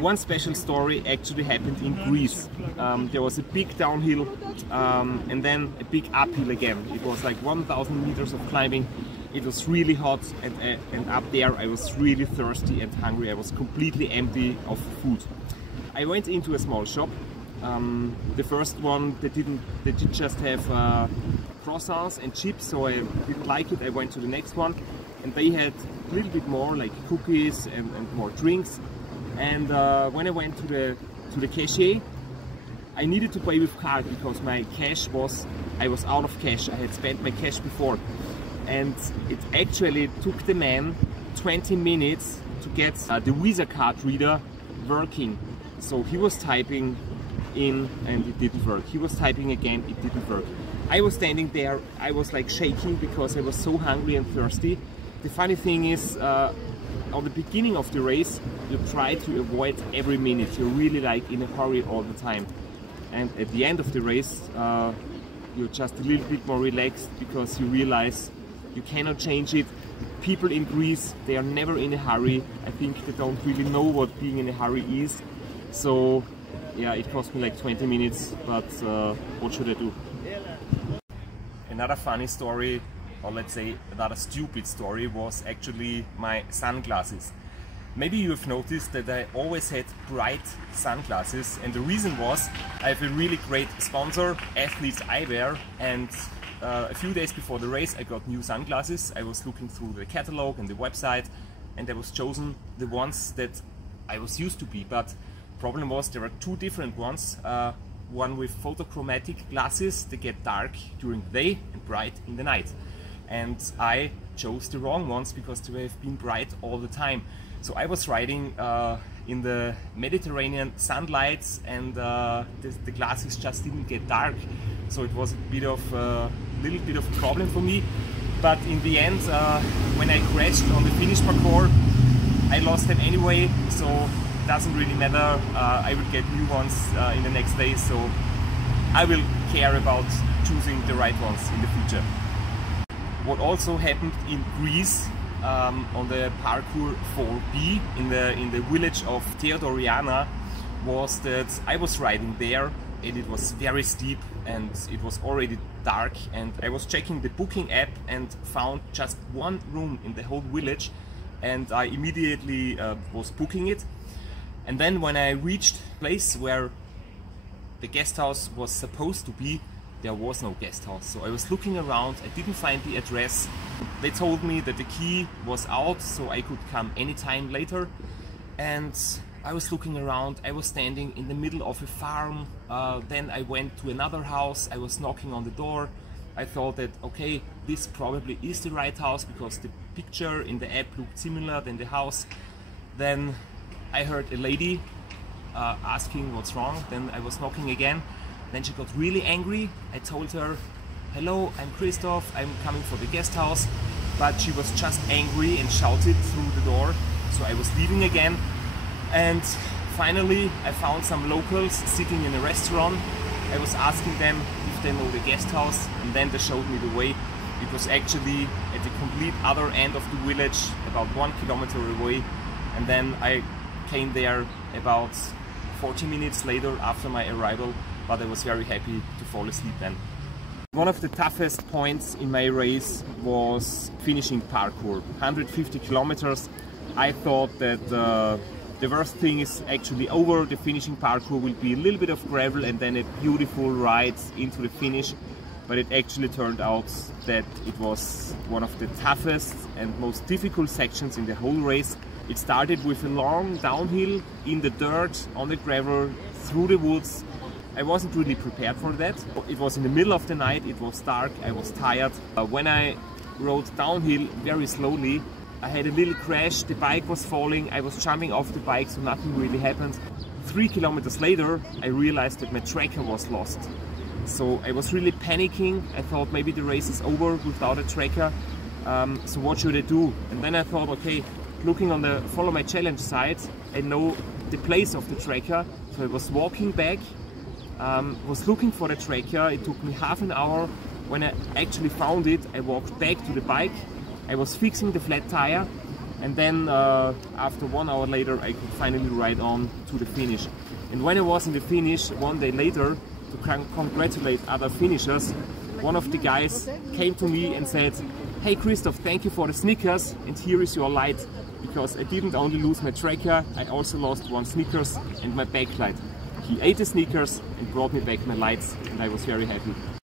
One special story actually happened in Greece. There was a big downhill and then a big uphill again. It was like 1,000 meters of climbing. It was really hot and up there I was really thirsty and hungry. I was completely empty of food. I went into a small shop. The first one, they did just have croissants and chips, so I didn't like it. I went to the next one and they had a little bit more, like cookies and more drinks. And when I went to the cashier, I needed to pay with card because my cash I was out of cash. I had spent my cash before, and it actually took the man 20 minutes to get the Visa card reader working. So he was typing in and it didn't work. He was typing again, it didn't work. I was standing there, I was like shaking because I was so hungry and thirsty. The funny thing is, on the beginning of the race, you try to avoid every minute. You're really like in a hurry all the time. And at the end of the race, you're just a little bit more relaxed because you realize you cannot change it. People in Greece, they are never in a hurry. I think they don't really know what being in a hurry is. So yeah, it cost me like 20 minutes, but what should I do? Another funny story, or let's say another stupid story, was actually my sunglasses. Maybe you have noticed that I always had bright sunglasses, and the reason was I have a really great sponsor, Athletes Eyewear, and a few days before the race I got new sunglasses. I was looking through the catalog and the website, and I was chosen the ones that I was used to be, but problem was there were two different ones. One with photochromatic glasses, they get dark during the day and bright in the night. And I chose the wrong ones because they have been bright all the time. So I was riding in the Mediterranean sunlight, and the glasses just didn't get dark. So it was a little bit of a problem for me. But in the end, when I crashed on the finish parcours, I lost them anyway. So doesn't really matter. I will get new ones in the next days, so I will care about choosing the right ones in the future. What also happened in Greece on the parkour 4B in the village of Theodoriana was that I was riding there and it was very steep and it was already dark, and I was checking the booking app and found just one room in the whole village, and I immediately was booking it. And then when I reached the place where the guest house was supposed to be, there was no guest house. So I was looking around, I didn't find the address. They told me that the key was out, so I could come anytime later. And I was looking around, I was standing in the middle of a farm. Then I went to another house, I was knocking on the door. I thought that, okay, this probably is the right house because the picture in the app looked similar than the house. Then I heard a lady asking what's wrong. Then I was knocking again. Then she got really angry. I told her, hello, I'm Christoph, I'm coming for the guest house. But she was just angry and shouted through the door. So I was leaving again. And finally I found some locals sitting in a restaurant. I was asking them if they know the guest house, and then they showed me the way. It was actually at the complete other end of the village, about 1 kilometer away. And then I came there about 40 minutes later after my arrival, but I was very happy to fall asleep then. One of the toughest points in my race was finishing parkour, 150 kilometers. I thought that the worst thing is actually over. The finishing parkour will be a little bit of gravel and then a beautiful ride into the finish, but it actually turned out that it was one of the toughest and most difficult sections in the whole race. It started with a long downhill in the dirt, on the gravel, through the woods. I wasn't really prepared for that. It was in the middle of the night, it was dark, I was tired. When I rode downhill very slowly, I had a little crash, the bike was falling, I was jumping off the bike, so nothing really happened. 3 kilometers later, I realized that my tracker was lost. So I was really panicking. I thought maybe the race is over without a tracker. So what should I do? And then I thought, okay, looking on the Follow My Challenge site, I know the place of the tracker. So I was walking back, was looking for the tracker. It took me half an hour. When I actually found it, I walked back to the bike. I was fixing the flat tire, And then after 1 hour later, I could finally ride on to the finish. And when I was in the finish 1 day later, to congratulate other finishers, one of the guys came to me and said, "Hey Christoph, thank you for the Snickers, and here is your light, because I didn't only lose my tracker, I also lost 1 Snickers and my backlight." He ate the Snickers and brought me back my lights, and I was very happy.